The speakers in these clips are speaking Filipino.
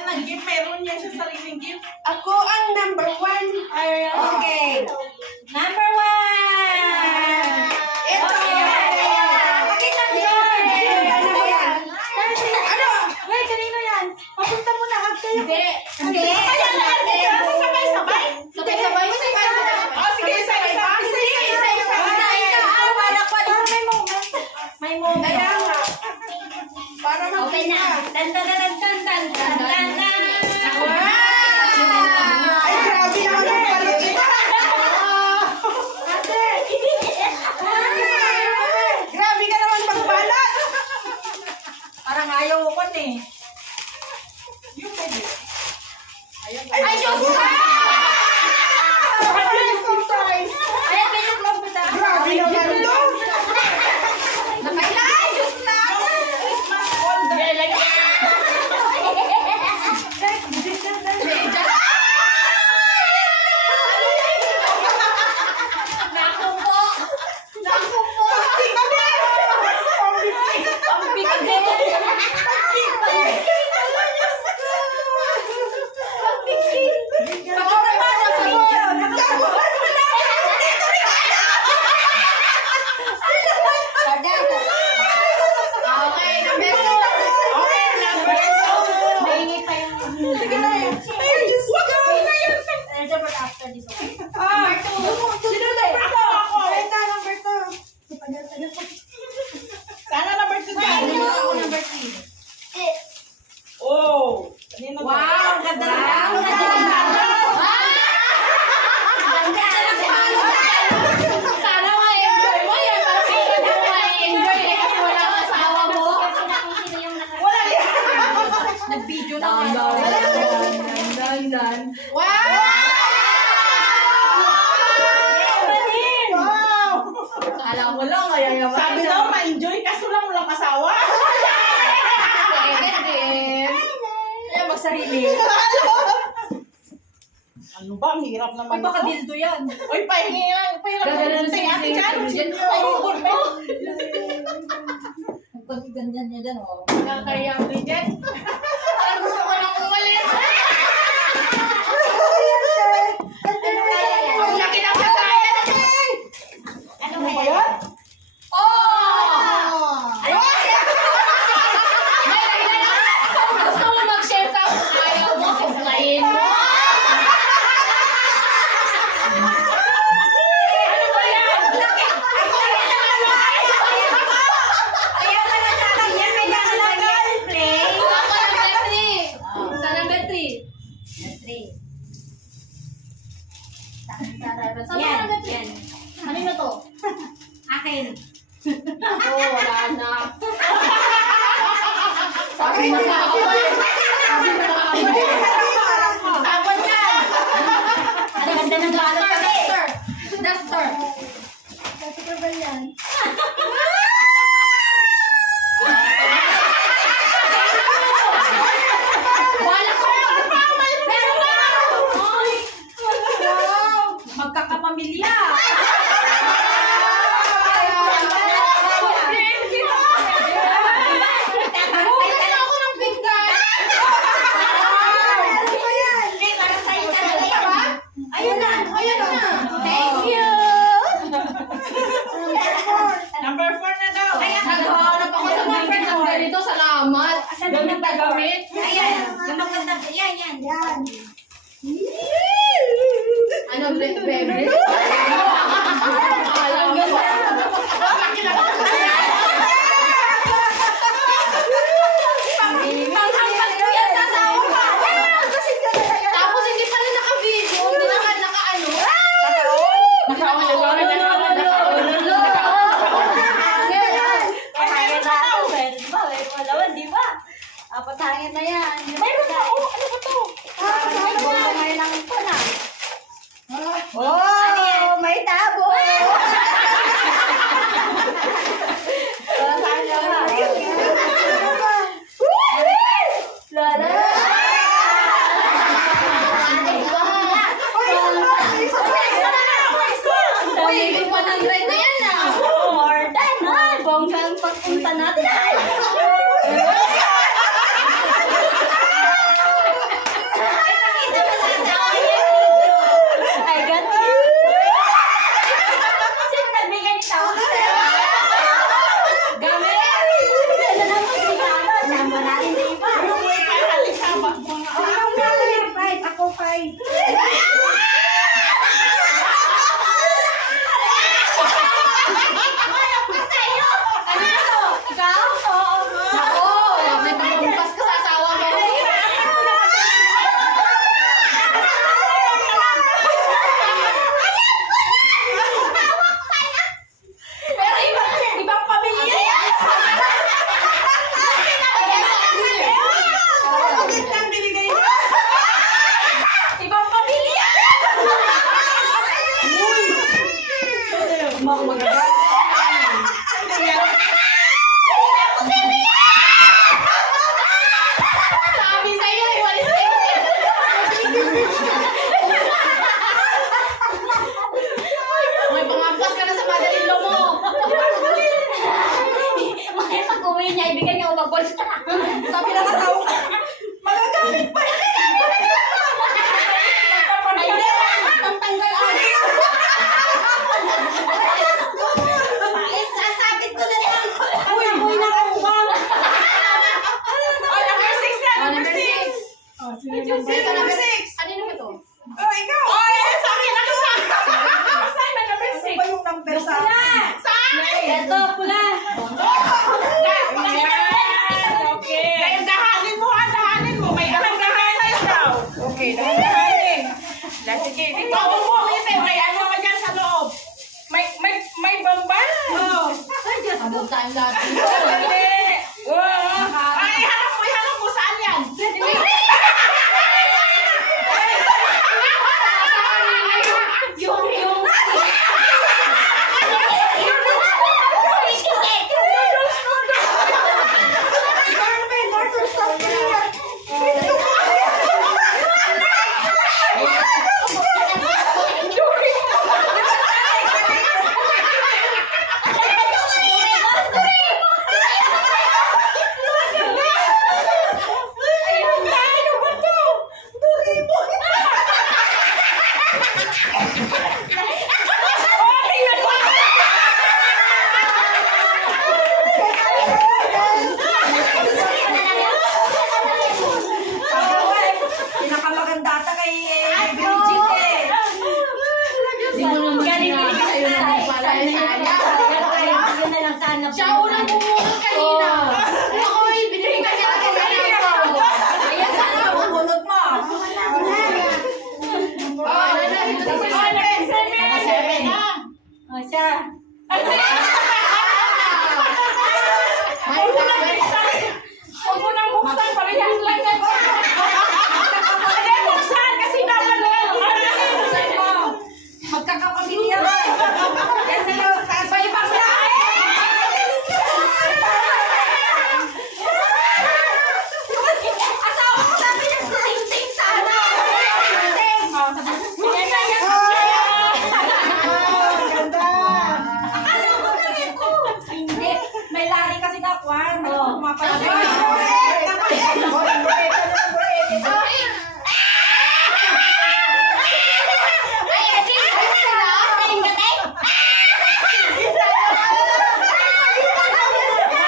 yan ng gift. Meron yan siya sariling gift. Ako ang number 1. Okay. Number 1. Ito. Pakita mo yun. Ano? Wait, kanino yan? Papunta mo na. Hag kayo. Hindi. Sabay-sabay. Sabay-sabay. Oh, sige, isa-isa. May moment. Kaya nga. Para Okay na. makita. Tan. Wow! Ay, grabe naman ang palit ito. Ate! Grabe ka naman magbalat. Parang ayaw ko eh. Yung pwede. Ay, Diyos ka! Surprise! Ayan, kayo close mo ta. Grabe naman ito. Ay, Diyos na! Christmas folder. Sana number 2 dyan. Oh. Kanina to? Wow, ganda na. Sana ma-enjoy mo yan. Parang hindi mo ma-enjoy eh kasi wala ang asawa mo. Wala yan. Nag-video na nga. Dan. Wow! Wow. Kala mo lang, kaya yaman. Sabi daw, ma-enjoy kaso lang walang asawa. Kaya magsarili. Ano ba? Ang hirap naman. Ay, baka ito. dildo yan. Uy, pahingi Gaganon ng ate dyan. Pag ganyan niya dyan, oh. Nakakaya ko dyan. Parang gusto ko nang umalis. Ang laki ng kagaya na Ano Ano ba kaya? yan? Oh! Gusto mo mag-share ka kung ayaw mo, offline mo. Ano ba yan? Ayaw ka na sa akin yan. Kailangan lang i-play. Ako number 3. Sa number 3. Sa number 3. Kanino to? Akin. Oh, wala na. Sabi na nga ako eh. Sabi na nga ako eh. Sabon yan. Ang ganda ng balot. Duster. Kasi ba yan? Wala ko. Meron ba? Magkakapamilya. Hugas na ako ng pinggan. Okay, para sa'yo talaga ba? Ayun na. Thank you. Number 4 na daw. Naghahanap ako sa mga ng ganito. Salamat. Ganun tagamit. Ayan. Yung maganda. Yan. Ano, bebe? Alam mo ba? Panghampas ko yan sa asawa ka. Tapos hindi pala naka-video. Hindi naka-ano. Hangin na yan. Mayroon pa. Oh, ano ba to? Ngayon lang ito na. Oh, may tabo. Bonggang pagpunta natin. Sino number 6? Ano naman to? Oh, ikaw. Oh, eh, sa akin. Ako sa akin. Saan ba number 6? Ano ba yung number sa akin? Saan? Ito, pula. Okay. Kaya dahanin mo, ha? Dahanin mo. May dahanin daw. Okay, dahanin. Sige, dito ako mo. May ano ka dyan sa loob. May bamba. Oh. Sabog tayong lahat. Dali. Wow. Ay, iharap mo. Saan yan? Yung. Pinakamaganda ata kay Bridget eh. Hindi mo naman sinabi sa'yo na mo pala yung saya. Yun na lang sana. Siya unang bumulot kanina. Ako, binibigyan niya agad sa ako. Ayan, sana mabubulot mo. Oh, ano na, sino na seven? O, siya. Huwag mo nang buksan. Parehas lang yan. Hindi, buksan. Kasi dapat lang. Buksan mo. Magkakapamilya ba? Yan sa'yo. Pa ibang lahat. Asawa ko sabi niya, ting-ting sana. Ting. Yan na yan. Ganda. Akala ko lang ito. Hindi. May lari kasi na kwan. Oo.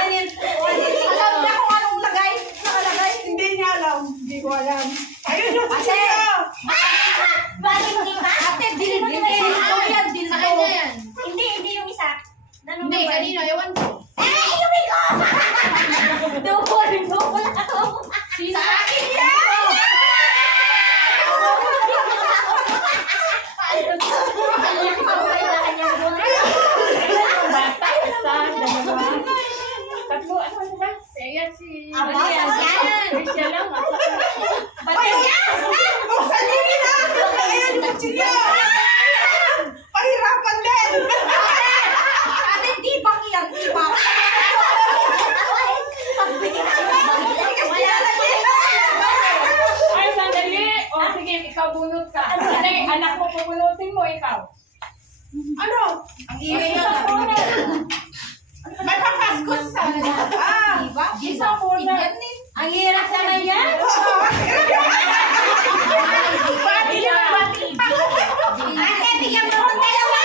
Alam niya kung anong lagay. Nakalagay. Hindi niya alam. Hindi ko alam. Ayun yung Ate! Bakit hindi ba? Ate, dildo yan. Sa kanya yan. Hindi yung isa. Nanong Hindi, naman? kanino, ewan ko. Inuwi ko! Double ako. Sa akin yan! bata. Isa, dalawa. Tatlo, ano ba? Ayan si... Aba, Ayan. ayan. Siya lang. Buksan niyo yun ah! Ayan yung kutsilyo! Pahirapan din! Ate, tibak yan, tibak! Ay, sandali. O, sige, ikaw bunot ka. Hindi, anak mo, pupunutin mo, ikaw. Ano? Ang ingay yan. May papaskus sa Ah! isa mo na. Ang hirap naman yan. Bati yan. Ate, bigyan mo ng dalawa.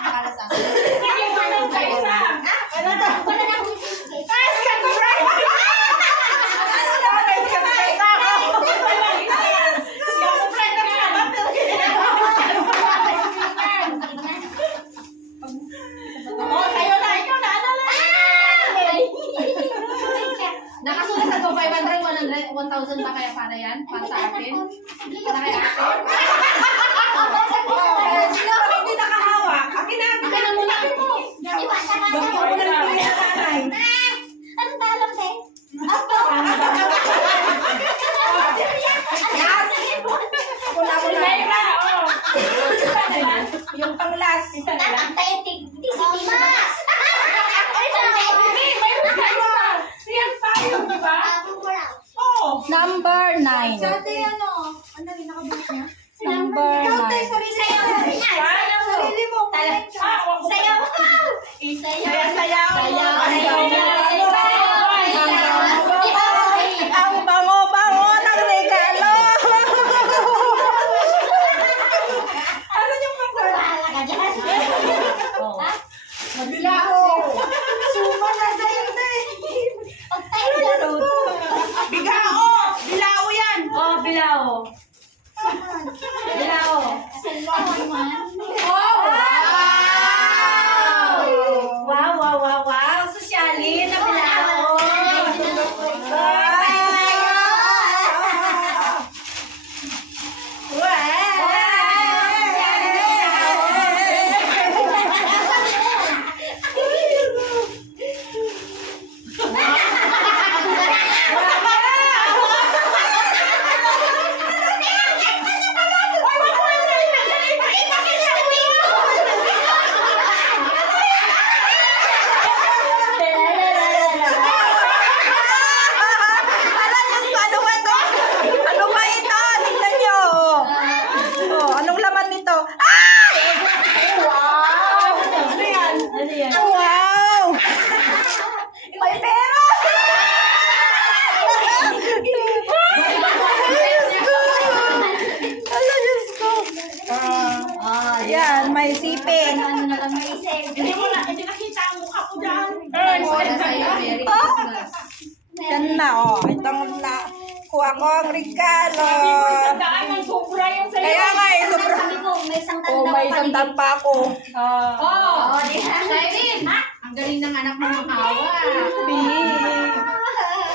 Para sa akin. Sige, bunot ka isa. Wala na akong Pass ka to, right? Nakasulat na to, 500, 100, 1,000 ba kaya para yan? Para sa akin? Para kay ate? Sino hindi nakahawak? Akin na! Akin na muna. Bakit ako na lang yung nanay? Ano ba alam, Te? Apo. Wala ko na. Mayra, oh. Isa na lang. Yung pang-last. Isa na lang. Di si Timas. Ay, Hindi, may isa. Siyang tayo, di ba? Oo. Number 9. Ate, ano? Ano rin nakabulit niya? Number 9. Sarili mo. Sayaw ka. Sayaw. Ang bango-bango ng regalo! Ano yung pang-last? Bahala ka dyan. Ha? Maglako! Suma na sa'yo, te! Pag tayo na road. Bigao. Bilao yan. Wow! Sosyalin na pala ako. Ano ba ito? Tingnan nyo. Oh, anong laman nito? Wow! Ano yan? Wow! May pera! Ala, Diyos ko. Yan, may sipin. Hindi nakita ang mukha ko dyan. Para sa'yo, Merry Christmas. Yan na, oh. Itong na. Kuha ko ang regalo. Daan ng sobra yung sa'yo. Kaya nga eh, sobrang... Sabi ko, may isang Oh, tanda may pa isang rin. tampa ako. Oh, di ba? Shireen, ang galing ng anak mo makawa.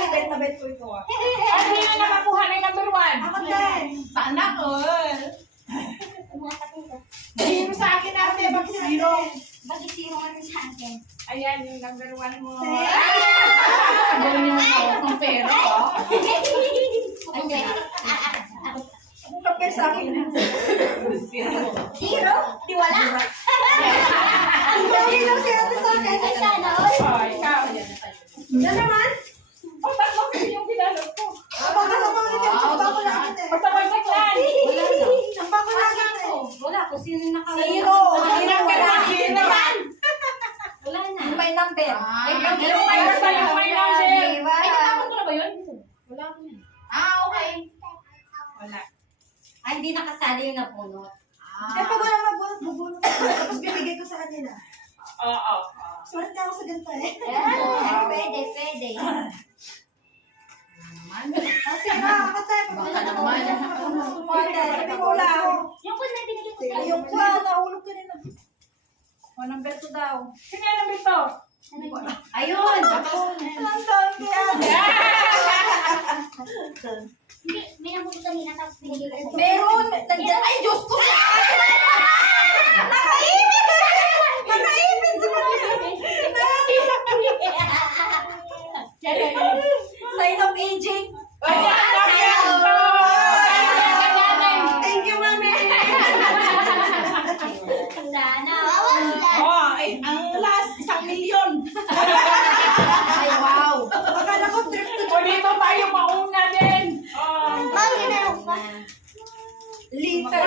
Bet na bet ko ito ah. Ano yun na nakakuha ng number 1? Ako din. Sana all. Zero sa akin ate, bakit zero? Bakit zero ka rin sa akin? Ayan, yung number 1 mo. Ang galing ng hawak ng pera. Okay. Ang kape sa akin. Zero? Di wala. Ang dali lang si ate sa akin. Ay, sana all. Oh, ikaw. Yan naman. Oh, tatlo kasi yung pinalot ko. Baka naman ito. Samba ko lang ito. Pagtabagtag lang. Samba ko lang ito. Wala ko. Sino naka... Zero. Zero wala. Wala na. May number. Ay, Yung may number, yung may number. Ay, natapon ko na ba yun? Wala ko yan. Okay. Wala. Ay, hindi nakasali yung napunot. Eh, pag walang mabubunot ko, tapos bibigay ko sa kanila. Oo. Swerte ako sa ganito eh. Pwede. Kasi na, kasi. Baka naman. Swerte. Sabi ko lang. Yung po na binigay ko sa Yung kwa, nahulog ka nila. O, number 2 daw. Sino yung number 2? Ayun! Ang dami ate. Hindi, may napunta kanina tapos binigay ko sa Meron. Nandiyan. Ay, Diyos ko. Nakaimit. Nakaimit sa sign of aging. Thank you, mami. Sana. Oh, ang last, 1 million. Ay, wow. Akala ko trip to O dito tayo mauna din. Oh. liter.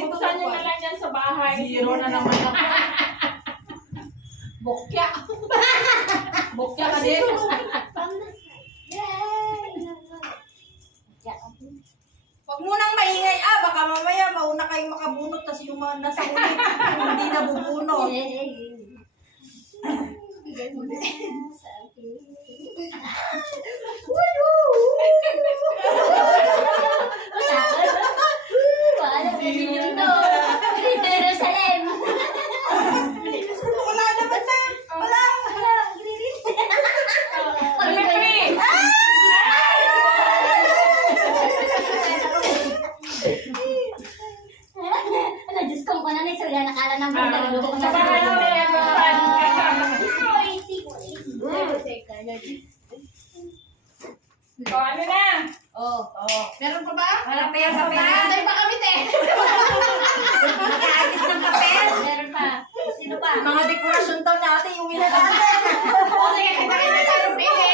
Buksan nyo na lang dyan sa bahay. Zero na naman ako. Bokya. Bokya ka din. Huwag munang maingay. Baka mamaya mauna kayong makabunot tas yung mga nasa ulit hindi nabubunot. Jerusalem. Wala naman na. Wala. Number 3. Ano, Diyos ko, kung ano na isang nakala ng mga naluluto ko na Sa bahay sa natin, everyone. O, ano na? Oh. Meron pa ba? Wala pa yung papel. Patay pa kami, te. Nag-aagis ng papel. Meron pa. Sino pa? Mga dekorasyon daw natin yung minalaman. O, sige, kita tayo ng pili.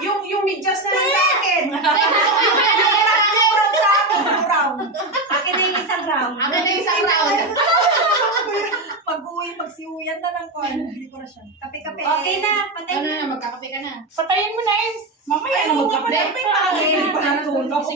Yung medyas na lang sa akin. Brown Sa akin, brown. Akin na yung isang round. Ang ganda yung isang round. Pag-uwi, magsiuyan na ng dekorasyon. Kape-kape. Okay na, patay Ano na. na, magkakape ka na. Patayin mo na, Ace. Mamaya na magkape. Hindi, Para tulog.